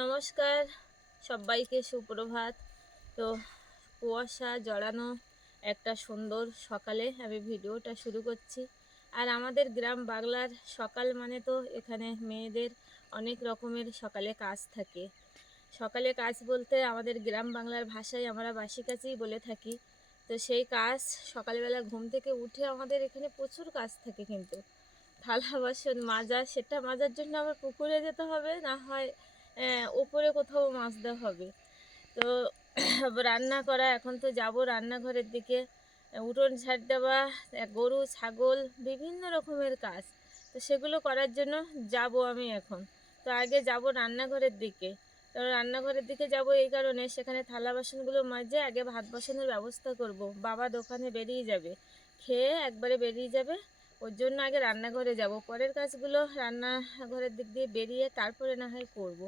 নমস্কার, সবাইকে সুপ্রভাত। তো কুয়াশা জড়ানো একটা সুন্দর সকালে আমি ভিডিওটা শুরু করছি। আর আমাদের গ্রাম বাংলার সকাল মানে তো এখানে মেয়েদের অনেক রকমের সকালে কাজ থাকে। সকালে কাজ বলতে আমাদের গ্রাম বাংলার ভাষায় আমরা বাসি কাজই বলে থাকি। তো সেই কাজ সকালবেলা ঘুম থেকে উঠে আমাদের এখানে প্রচুর কাজ থাকে কিন্তু। থালা বাসন মাজা, সেটা মাজার জন্য আবার পুকুরে যেতে হবে, না হয় ওপরে কোথাও মাজতে হবে। তো রান্না করা, এখন তো যাব রান্নাঘরের দিকে। উঠোন ঝাড় দেওয়া, গরু, ছাগল, বিভিন্ন রকমের কাজ। তো সেগুলো করার জন্য যাব আমি এখন। তো আগে যাব রান্নাঘরের দিকে। তো রান্নাঘরের দিকে যাব এই কারণে সেখানে থালা বাসনগুলো মাজে, আগে ভাত বসানোর ব্যবস্থা করব। বাবা দোকানে বেরিয়ে যাবে। খেয়ে একবারে বেরিয়ে যাবে। ওর জন্য আগে রান্নাঘরে যাব। পরের কাজগুলো রান্নাঘরের দিক দিয়ে বেরিয়ে তারপরে না হয় করব।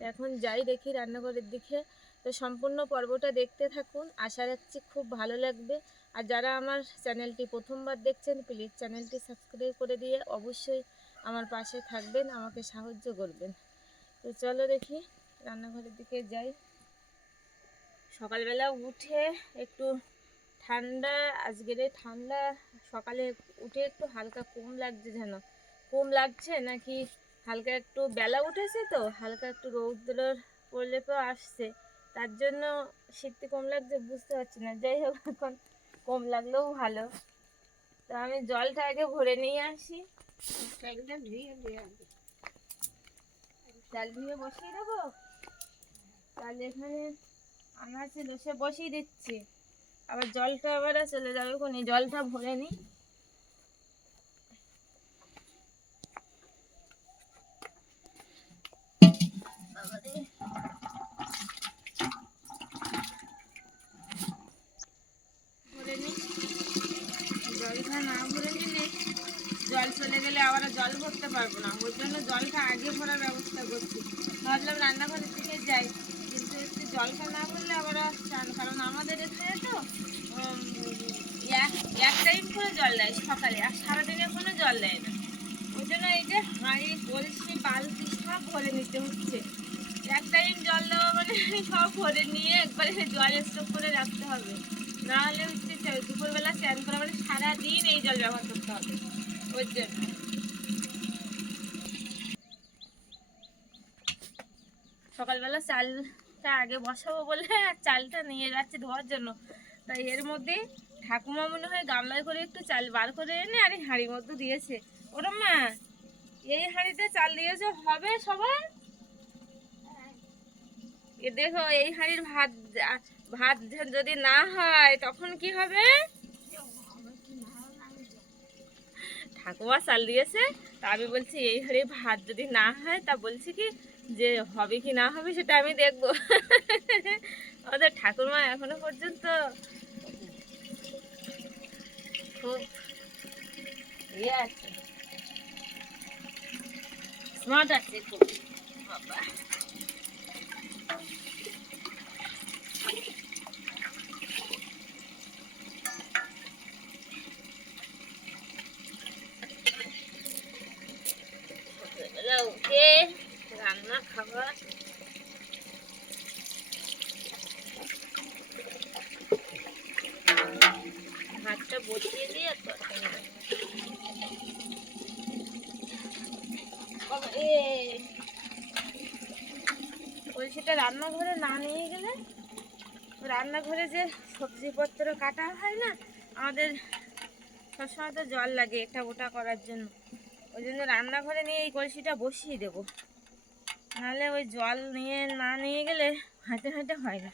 এখন যাই দেখি রান্নাঘরের দিকে। তো সম্পূর্ণ পর্বটা দেখতে থাকুন, আশা রাখছি খুব ভালো লাগবে। আর যারা আমার চ্যানেলটি প্রথমবার দেখছেন প্লিজ চ্যানেলটি সাবস্ক্রাইব করে দিয়ে অবশ্যই আমার পাশে থাকবেন, আমাকে সাহায্য করবেন। তো চলো দেখি রান্নাঘরের দিকে যাই। সকালবেলা উঠে একটু ঠান্ডা আজকের ঠান্ডা। সকালে উঠে একটু হালকা কম লাগছে যেন। কম লাগছে নাকি হালকা একটু বেলা উঠেছে তো হালকা একটু রৌদ্রের প্রলেপও আসছে। তার জন্য শীতটি কম লাগছে বুঝতে পারছি না। যাই হোক এখন কম লাগলেও ভালো। তো আমি জলটা আগে ভরে নিয়ে আসি। চাল ধুয়ে বসিয়ে দেবো? তাহলে এখানে আনা ছিল সে বসিয়ে দিচ্ছি। আবার জলটা আবার চলে যাবে কোনি জলটা ভরে নিই বাবারে। ভরে নিই জলটা না ভরে নিলে জল চলে গেলে আবার জল ভরতে পারব না। ওই জন্য জলটা আগে ভরার ব্যবস্থা করছি। ভাবলাম রান্নাঘরের দিকে যাই। কিন্তু একটু জলটা না ভরলে আবার চান, কারণ আমাদের এখানে তো এক টাইম করে জল দেয় সকালে, আর সারাদিনে কোনো জল দেয় না। ওই জন্য এই যে হাঁড়ি, কলসি, বালতি সব ভরে নিতে হচ্ছে। এক টাইম জল দেওয়া মানে সব ভরে নিয়ে একবারে জল স্টক করে রাখতে হবে। না হলে হচ্ছে দুপুরবেলা স্নান করা মানে সারাদিন এই জল ব্যবহার করতে হবে। ওর জন্য। সকালবেলা চালটা আগে বসাবো বলে চালটা নিয়ে যাচ্ছে ধোয়ার জন্য। তাই এর মধ্যে ঠাকুমা মনে হয় গামলায় করে একটু চাল বার করে এনে আর এই হাঁড়ির মধ্যে দিয়েছে। ওরম মা, এই হাঁড়িতে চাল দিয়েছে? হবে সবাই এ দেখো, এই হাঁড়ির ভাত ভাত যদি না হয়, তখন কি হবে? ঠাকুমা চাল দিয়েছে, তা আমি বলছি, এই হাড়ি ভাত যদি না হয়, তা বলছি কি যে হবে কি না হবে সেটা আমি দেখব। আমাদের ঠাকুরমা এখনও পর্যন্ত খুব ইয়ে আছে। স্মার্ট খুব। উঠে রান্না খাবার ভাতটা বসিয়ে দিয়ে আর তরকারি ওই সেটা রান্নাঘরে না নিয়ে গেলে রান্নাঘরে যে সবজিপত্র কাটা হয় না, আমাদের সবসময় তো জল লাগে এটা ওটা করার জন্য। ওই জন্য রান্নাঘরে নিয়ে এই কলসিটা বসিয়ে দেবো। নাহলে ওই জল নিয়ে না নিয়ে গেলে হাঁটে হাঁটে হয় না।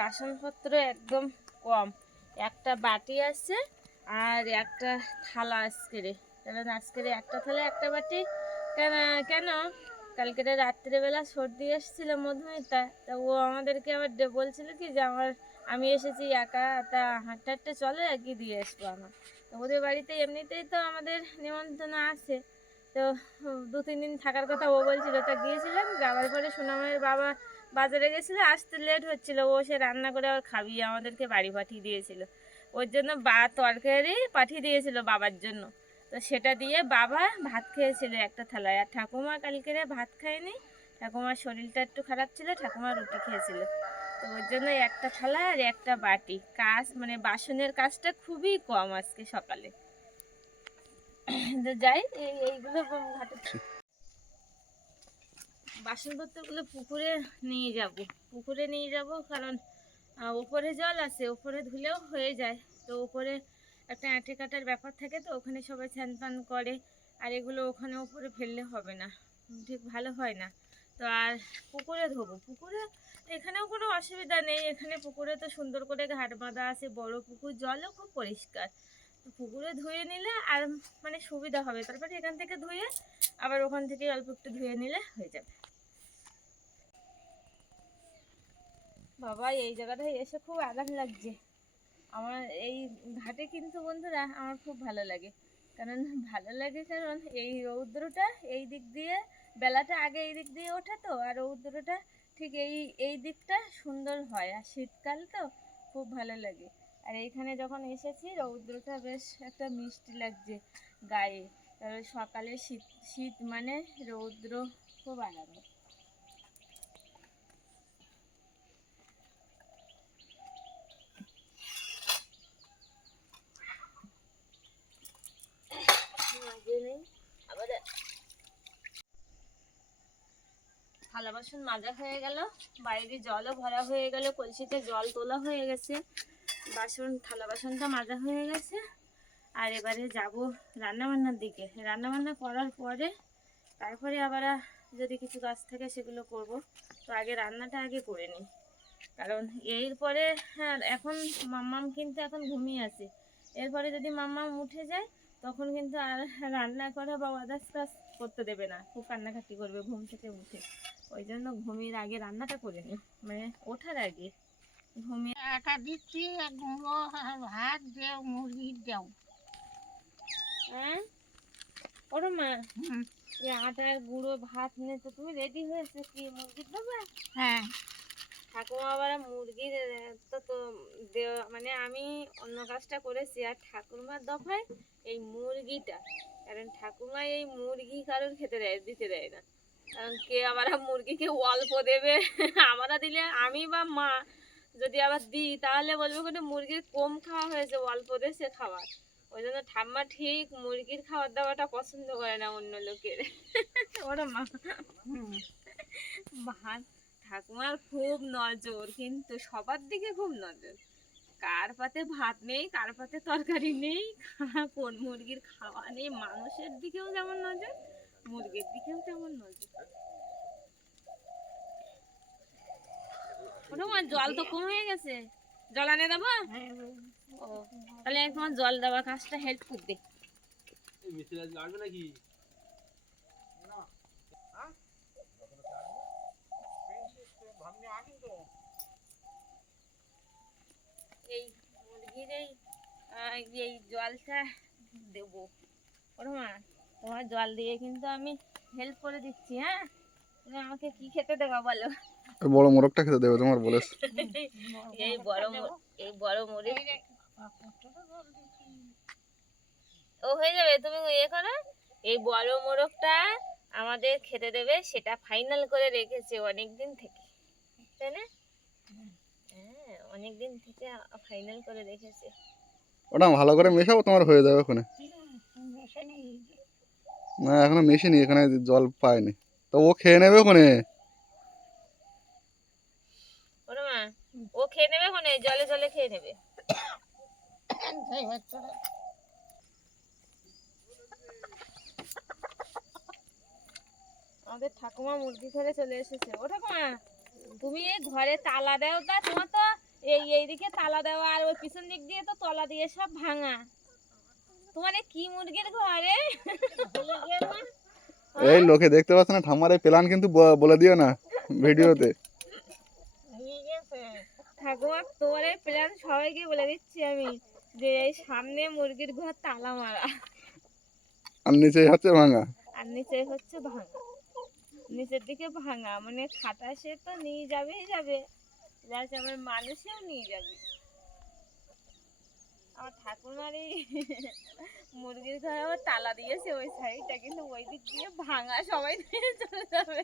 বাসনপত্র একদম কম। একটা বাটি আছে আর একটা থালা আজকের। কারণ আজকের একটা থালা, একটা বাটি কেন কেন? কালকে রাত্রেবেলা সর্দি এসেছিল মধুমিতা। তা ও আমাদেরকে আবার বলছিল কি যে আমার, আমি এসেছি একা, তা হাঁটতে হাঁটতে চলে কি দিয়ে আসব আমার। তো ওদের বাড়িতে এমনিতেই তো আমাদের নিমন্ত্রণ আছে। তো দু, তিন দিন থাকার কথা ও বলছিল। তা গিয়েছিলাম, যাওয়ার পরে সুনামের বাবা বাজারে গেছিল, আসতে লেট হচ্ছিল। ও সে রান্না করে আবার খাবিয়ে আমাদেরকে বাড়ি পাঠিয়ে দিয়েছিল। ওর জন্য বা তরকারি পাঠিয়ে দিয়েছিল বাবার জন্য। তো সেটা দিয়ে বাবা ভাত খেয়েছিল একটা থালায়। আর ঠাকুমা কালকে ভাত খায়নি। ঠাকুমার শরীরটা একটু খারাপ ছিল, ঠাকুমা রুটি খেয়েছিল। তো ওর জন্য একটা থালা আর একটা বাটি। কাজ মানে বাসনের কাজটা খুবই কম আজকে সকালে। যাই এইগুলো ঘাটে বাসনপত্রগুলো পুকুরে নিয়ে যাব। পুকুরে নিয়ে যাব কারণ ওপরে জল আছে, ওপরে ধুলেও হয়ে যায়। তো ওপরে একটা আঁটে কাটার ব্যাপার থাকে তো, ওখানে সবাই স্নান পান করে, আর এগুলো ওখানে ওপরে ফেললে হবে না। ঠিক ভালো হয় না। তো আর পুকুরে ধোবো। পুকুরে এখানেও কোনো অসুবিধা নেই। এখানে পুকুরে তো সুন্দর করে ঘাট বাঁধা আছে, বড় পুকুর, জলও খুব পরিষ্কার। পুকুরে ধুয়ে নিলে আর মানে সুবিধা হবে। তারপরে এখান থেকে ধুয়ে আবার ওখান থেকে অল্প একটু ধুয়ে নিলে হয়ে যাবে। বাবা, এই জায়গাটায় এসে খুব আরাম লাগছে। আমার এই ঘাটে কিন্তু বন্ধুরা আমার খুব ভালো লাগে। কারণ ভালো লাগে কারণ এই রৌদ্রটা এই দিক দিয়ে, বেলাটা আগে এই দিক দিয়ে ওঠে তো আর রৌদ্রটা ঠিক এই এই দিকটা সুন্দর হয়। আর শীতকাল তো খুব ভালো লাগে। আর এইখানে যখন এসেছি রৌদ্রটা বেশ একটা মিষ্টি লাগছে গায়ে। সকালে শীত শীত মানে রৌদ্র খুব আলাদা থালা বাসন মাজা হয়ে গেল। বাইরে জলও ভরা হয়ে গেল, কলসিতে জল তোলা হয়ে গেছে। বাসন, থালা বাসনটা মাজা হয়ে গেছে। আর এবারে যাব রান্নাবান্নার দিকে। রান্নাবান্না করার পরে তারপরে আবার যদি কিছু কাজ থাকে সেগুলো করব। তো আগে রান্নাটা আগে করে নিই। কারণ এরপরে হ্যাঁ এখন মাম্মাম কিন্তু এখন ঘুমিয়ে আছে। এরপরে যদি মাম্মাম উঠে যায় তখন কিন্তু আর রান্না করা বা আদার্স কাজ করতে দেবে না। খুব কান্নাকাটি করবে ঘুম থেকে উঠে। ওই জন্য ঘুমের আগে রান্নাটা করে নিই মানে ওঠার আগে ঘুমিয়ে আটা দিচ্ছি গুঁড়ো ভাত দেও মুরগির দেও। হ্যাঁ? ওরো মা। আটার গুঁড়ো ভাত নিয়ে তো তুমি রেডি হয়েছে কি মুরগির দেবে হ্যাঁ। ঠাকুমা আবার মুরগির তো তো মানে আমি অন্য কাজটা করেছি। আর ঠাকুরমার দফায় এই মুরগিটা, কারণ ঠাকুমা এই মুরগি কারোর খেতে দেয়, দিতে দেয় না। কারণ কে আবার মুরগিকে অল্প দেবে? আমরা দিলে আমি বা মা যদি আবার দিই, তাহলে বলব কোনো মুরগির কম খাওয়া হয়েছে, অল্প দেশে খাবার। ওই জন্য ঠাম্মা ঠিক মুরগির খাবার দাবারটা পছন্দ করে না অন্য লোকের। ওরা মা। ভাত ঠাকুমার খুব নজর, কিন্তু সবার দিকে খুব নজর। কার পাতে ভাত নেই, কার পাতে তরকারি নেই কোন মুরগির খাওয়া নেই, মানুষের দিকেও যেমন নজর, মুরগির দিকেও তেমন নজর। জল তো কম হয়ে গেছে। জল আনে দেবো? তাহলে তোমার জল দেওয়ার কাজটা হেল্প করবে। এই মুরগির এই আহ, এই জলটা দেবো। ওরে মা তোমার জল দিয়ে কিন্তু আমি হেল্প করে দিচ্ছি হ্যাঁ? তুমি আমাকে কি খেতে দেবা বলো? বড় মোরগটা খেতে দেবে তোমার বলেছ। এই বড় এই বড় মুরগি। ও হয়ে যাবে তুমি ইয়ে করো এই বড় মোরগটা আমাদের খেতে দেবে সেটা ফাইনাল করে রেখেছে অনেক দিন থেকে। তাই না? হ্যাঁ অনেক দিন থেকে ফাইনাল করে রেখেছে। ওটা ভালো করে মেশাবো, তোমার হয়ে যাবে ওখানে। না, এখনও মেশিনি, এখানে জল পায়নি। তো ও খেয়ে নেবে ওখানে? জলে খেয়ে নেবে। আমাদের ঠাকুমা মুরগি ধরে চলে এসেছে। ও ঠাকুমা তুমি ঘরে তালা দাও তা, তোমার তো এই এইদিকে তালা দেওয়া আর ওই পিছন দিক দিয়ে তো তলা দিয়ে সব ভাঙা। তোমার কি মুরগির ঘরে? এই লোকে দেখতে পাচ্ছে না ঠাম্মার এই প্ল্যান কিন্তু বলে দিও না ভিডিওতে। ঠাকুমা তোমার এই প্ল্যান সবাইকে বলে দিচ্ছি আমি যে এই সামনে মুরগির ঘর তালা মারা। আর নিচে হচ্ছে ভাঙা। আর নিচে হচ্ছে ভাঙা। নিচের দিকে ভাঙা মানে খাটা সে তো নিয়ে যাবেই যাবে। যাচ্ছে, আমার মানুষেও নিয়ে যাবে। আমার ঠাকুমার এই মুরগির ঘরে আবার তালা দিয়েছে ওই সাইডটা, কিন্তু ওই দিক দিয়ে ভাঙা সবাই নিয়ে চলে যাবে।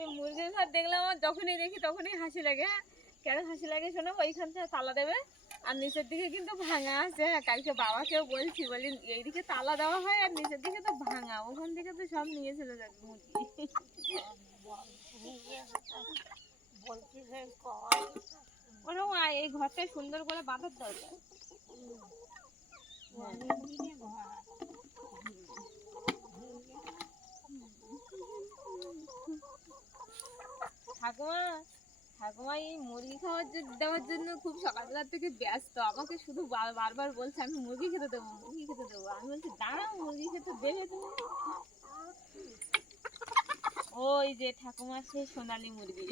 এই মুরগির ঘর দেখলে আমার যখনই দেখি তখনই হাসি লাগে হ্যাঁ? কেন হাসি লাগে শোনো, ওইখান থেকে তালা দেবে, আর নিচের দিকে কিন্তু ভাঙা আছে হ্যাঁ? কালকে বাবাকেও বলছি, বলি, এইদিকে তালা দেওয়া হয় আর নিচের দিকে তো ভাঙা, ওখান থেকে তো সব নিয়ে চলে যাবে মুরগি। বলছি ওরকম এই ঘরটা সুন্দর করে বাঁধার দরকার। ঠাকুমা ঠাকুমা এই মুরগি খাওয়ার জন্য দেওয়ার জন্য খুব সকালবেলা থেকে ব্যস্ত। আমাকে শুধু বার- বারবার বলছে আমি মুরগি খেতে দেবো মুরগি খেতে দেবো। আমি বলছি দাঁড়াও মুরগি খেতে দেবে তুমি? ওই যে ঠাকুমার সেই সোনালি মুরগি।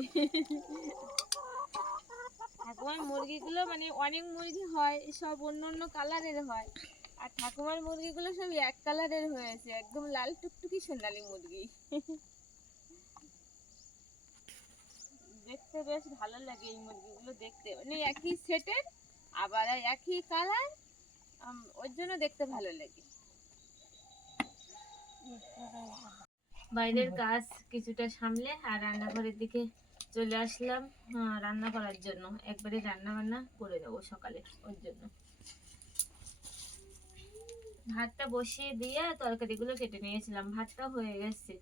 ঠাকুমার মুরগিগুলো মানে অনেক মুরগি হয়, সব অন্য অন্য কালারের হয়। আর ঠাকুমার মুরগিগুলো সব এক কালারের হয়েছে একদম লাল টুকটুকি সোনালি মুরগি। দেখতে বেশ ভালো লাগে এই মুরগিগুলো দেখতে। মানে একই সেটের, আবার একই কালার ওর জন্য দেখতে ভালো লাগে। বাইরের কাজ কিছুটা সামলে আর রান্নাঘরের দিকে চলে আসলাম রান্না করার জন্য। একবারে রান্না বান্না করে দেবো সকালে ওর জন্য। ভাতটা বসিয়ে দিয়ে তরকারিগুলো কেটে নিয়েছিলাম। ভাতটা হয়ে গেছে।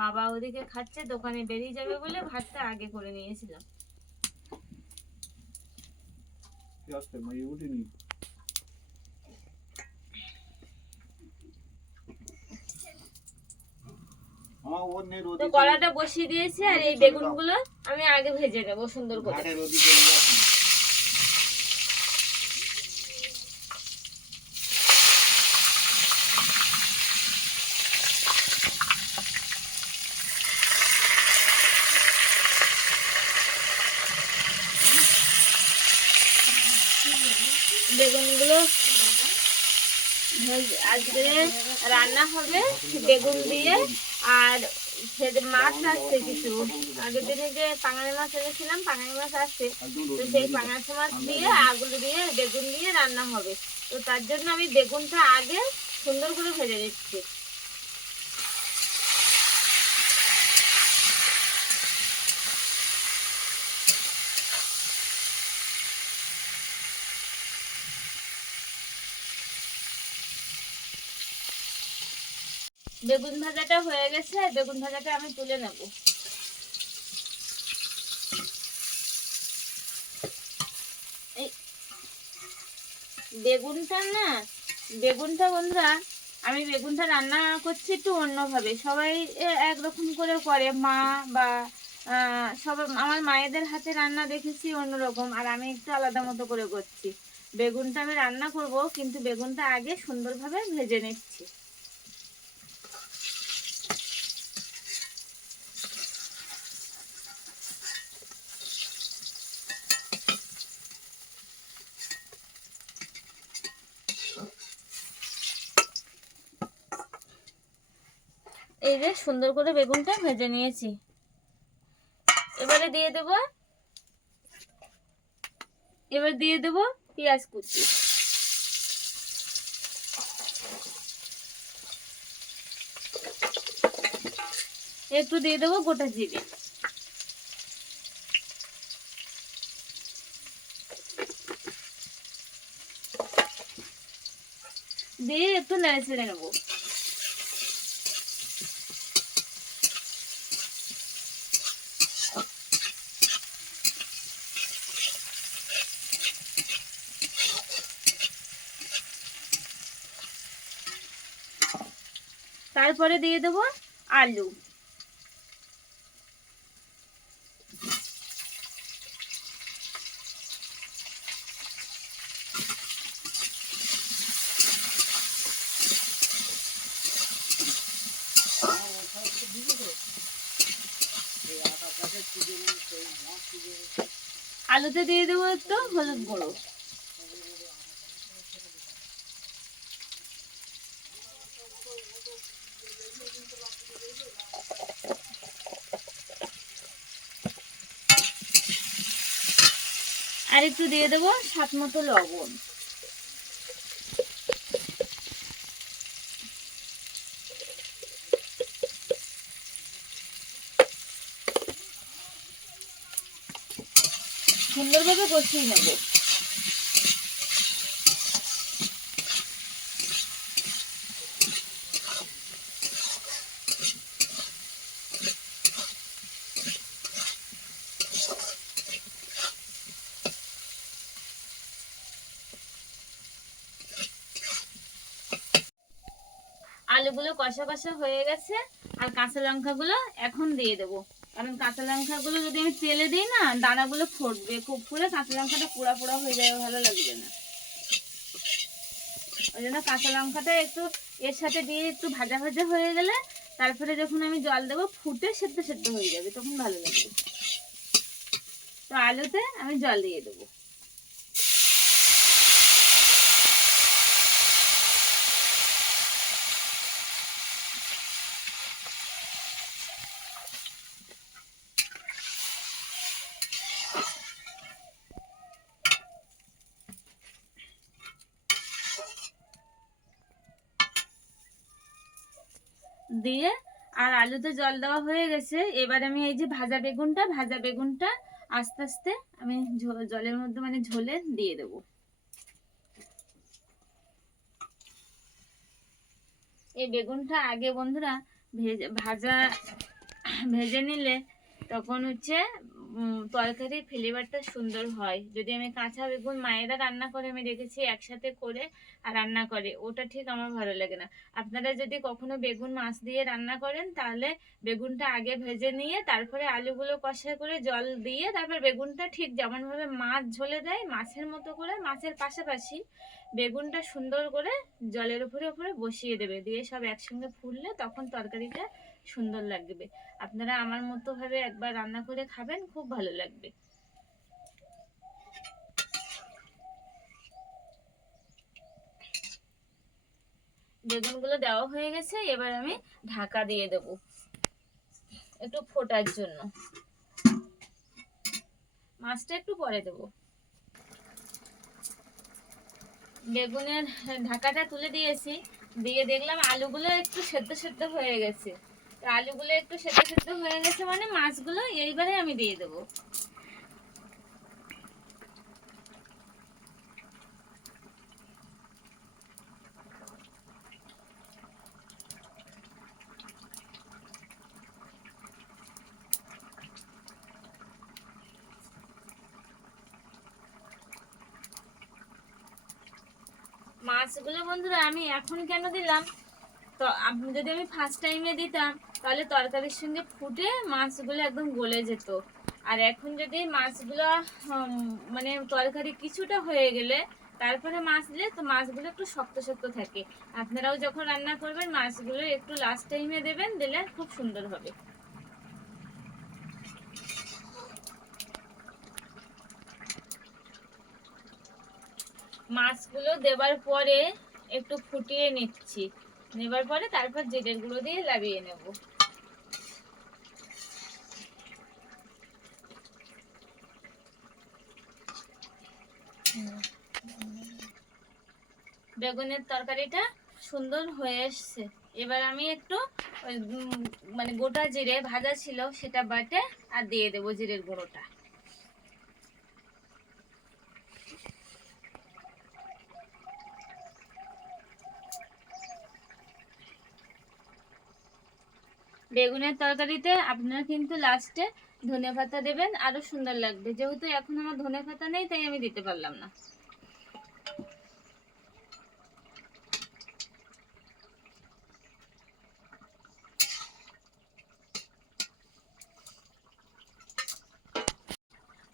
বাবা ওদিকে খাচ্ছে দোকানে বেরিয়ে যাবে বলে ভাতটা আগে করে নিয়েছিলাম। তো কড়াটা বসিয়ে দিয়েছি আর এই বেগুনগুলো আমি আগে ভেজে নেব সুন্দর করে। বেগুনগুলো আজকে রান্না হবে বেগুন দিয়ে আর সেদিন মাছ আসছে কিছু। আগের দিনে যে পাঙালি মাছ এনেছিলাম পাঙালি মাছ আসছে। তো সেই পাঙাশ মাছ দিয়ে আগুলো দিয়ে বেগুন দিয়ে রান্না হবে। তো তার জন্য আমি বেগুনটা আগে সুন্দর করে ভেজে দিচ্ছি বেগুন ভাজাটা হয়ে গেছে বেগুন ভাজাটা আমি তুলে নেব। বেগুনটা না, বেগুনটা বন্ধুরা, আমি বেগুনটা রান্না করছি একটু অন্যভাবে। সবাই একরকম করে করে, মা বা সব আমার মায়েদের হাতে রান্না দেখেছি অন্যরকম, আর আমি একটু আলাদা মতো করে করছি। বেগুনটা আমি রান্না করব, কিন্তু বেগুনটা আগে সুন্দরভাবে ভেজে নিচ্ছি। এই যে সুন্দর করে বেগুনটা ভেজে নিয়েছি। এবারে দিয়ে দেব, এবার দিয়ে দেব পেঁয়াজ কুচি। একটু দিয়ে দেবো গোটা জিরে। দিয়ে একটু নেড়ে চেড়ে নেব। তারপরে দিয়ে দেবো আলু। আলুতে দিয়ে দেবো একটু হলুদ গুঁড়ো। আর একটু দিয়ে দেবো স্বাদ মতো লবণ। সুন্দরভাবে কষিয়ে নেব। আলুগুলো কষা কষা হয়ে গেছে, আর কাঁচা লঙ্কাগুলো এখন দিয়ে দেবো। কারণ কাঁচা লঙ্কাগুলো যদি আমি তেলে দিই না, দানাগুলো ফুটবে। খুব ফুলে কাঁচা লঙ্কাটা পোড়া পোড়া হয়ে যাবে, ভালো লাগবে না। ওই জন্য কাঁচা লঙ্কাটা একটু এর সাথে দিয়ে একটু ভাজা ভাজা হয়ে গেলে, তারপরে যখন আমি জল দেবো, ফুটে সেদ্ধ সেদ্ধ হয়ে যাবে, তখন ভালো লাগবে। তো আলুতে আমি জল দিয়ে দেবো। দিয়ে আর আলুতে জল দেওয়া হয়ে গেছে। এবার আমি এই যে ভাজা বেগুনটা ভাজা বেগুনটা আস্তে আস্তে আমি জলের মধ্যে মানে ঝোলে দিয়ে দেব। এই বেগুনটা আগে বন্ধুরা ভেজে, ভাজা, ভেজে নিলে তখন হচ্ছে তরকারির ফ্লেভারটা সুন্দর হয়। যদি আমি কাঁচা বেগুন মায়েরা রান্না করে, আমি দেখেছি একসাথে করে আর রান্না করে, ওটা ঠিক আমার ভালো লাগে না। আপনারা যদি কখনো বেগুন মাছ দিয়ে রান্না করেন, তাহলে বেগুনটা আগে ভেজে নিয়ে, তারপরে আলুগুলো কষা করে জল দিয়ে, তারপর বেগুনটা ঠিক যেমনভাবে মাছ ঝোলে দেয়, মাছের মতো করে, মাছের পাশাপাশি বেগুনটা সুন্দর করে জলের উপরে উপরে বসিয়ে দেবে। দিয়ে সব একসঙ্গে ফুললে তখন তরকারিটা সুন্দর লাগবে। আপনারা আমার মতো ভাবে একবার রান্না করে খাবেন, খুব ভালো লাগবে। বেগুনগুলো দেওয়া হয়ে গেছে, এবার আমি ঢাকা দিয়ে দেব একটু ফোটার জন্য। মাছটা একটু পরে দেব। বেগুনের ঢাকাটা তুলে দিয়েছি, দিয়ে দেখলাম আলুগুলো একটু সেদ্ধ সেদ্ধ হয়ে গেছে। আলুগুলো একটু সেদ্ধ সেদ্ধ হয়ে গেছে মানে মাছগুলো এইবারে আমি দিয়ে দেবো। মাছগুলো বন্ধুরা আমি এখন কেন দিলাম? তো যদি আমি ফার্স্ট টাইমে দিতাম তাহলে তরকারির সঙ্গে ফুটে মাছগুলো একদম গলে যেত। আর এখন যদি মাছগুলো মানে তরকারি কিছুটা হয়ে গেলে তারপরে মাছ দিলে তো মাছগুলো একটু শক্ত শক্ত থাকে। আপনারাও যখন রান্না করবেন, মাছগুলো একটু লাস্ট টাইমে দেবেন, দিলে খুব সুন্দর হবে। মাছগুলো দেবার পরে একটু ফুটিয়ে নিচ্ছি। নেবার পরে তারপর জিরের গুঁড়ো দিয়ে লাবিয়ে নেব। বেগুনের তরকারিটা সুন্দর হয়ে এসছে। এবার আমি একটু মানে গোটা জিরে ভাজা ছিল সেটা বাটে আর দিয়ে দেবো জিরের গুঁড়োটা। বেগুনের তরকারিতে আপনারা কিন্তু লাস্টে ধনে পাতা দেবেন, আরও সুন্দর লাগবে। যেহেতু এখন আমার ধনে পাতা নেই, তাই আমি দিতে পারলাম না।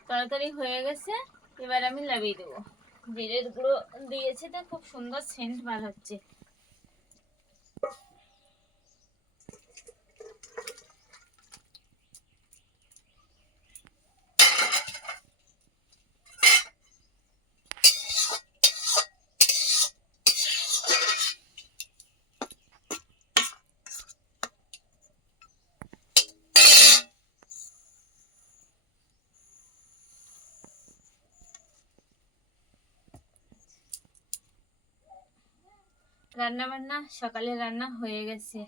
তাড়াতাড়ি হয়ে গেছে, এবার আমি লাভিয়ে দেবো। জিরের গুঁড়ো দিয়েছে, তো খুব সুন্দর সেন্ট বার হচ্ছে। রান্না বান্না সকালে রান্না হয়ে গেছে।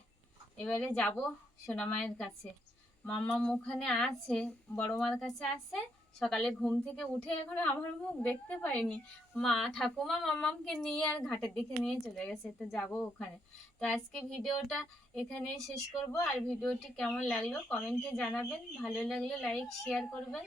এবারে যাব সোনামায়ের কাছে। মাম্মাম ওখানে আছে, বড় মার কাছে আছে। সকালে ঘুম থেকে উঠে এখনও আমার মুখ দেখতে পাইনি। মা, ঠাকুমা মাম্মামকে নিয়ে আর ঘাটের দিকে নিয়ে চলে গেছে, তো যাব ওখানে। তো আজকে ভিডিওটা এখানে শেষ করব। আর ভিডিওটি কেমন লাগল কমেন্টে জানাবেন। ভালো লাগলে লাইক, শেয়ার করবেন।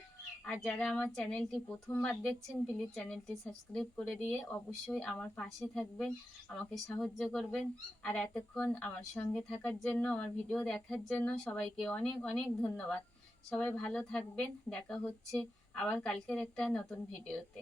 আর যারা আমার চ্যানেলটি প্রথমবার দেখছেন প্লিজ চ্যানেলটি সাবস্ক্রাইব করে দিয়ে অবশ্যই আমার পাশে থাকবেন, আমাকে সাহায্য করবেন। আর এতক্ষণ আমার সঙ্গে থাকার জন্য, আমার ভিডিও দেখার জন্য সবাইকে অনেক অনেক ধন্যবাদ। সবাই ভালো থাকবেন, দেখা হচ্ছে আবার কালকের একটা নতুন ভিডিওতে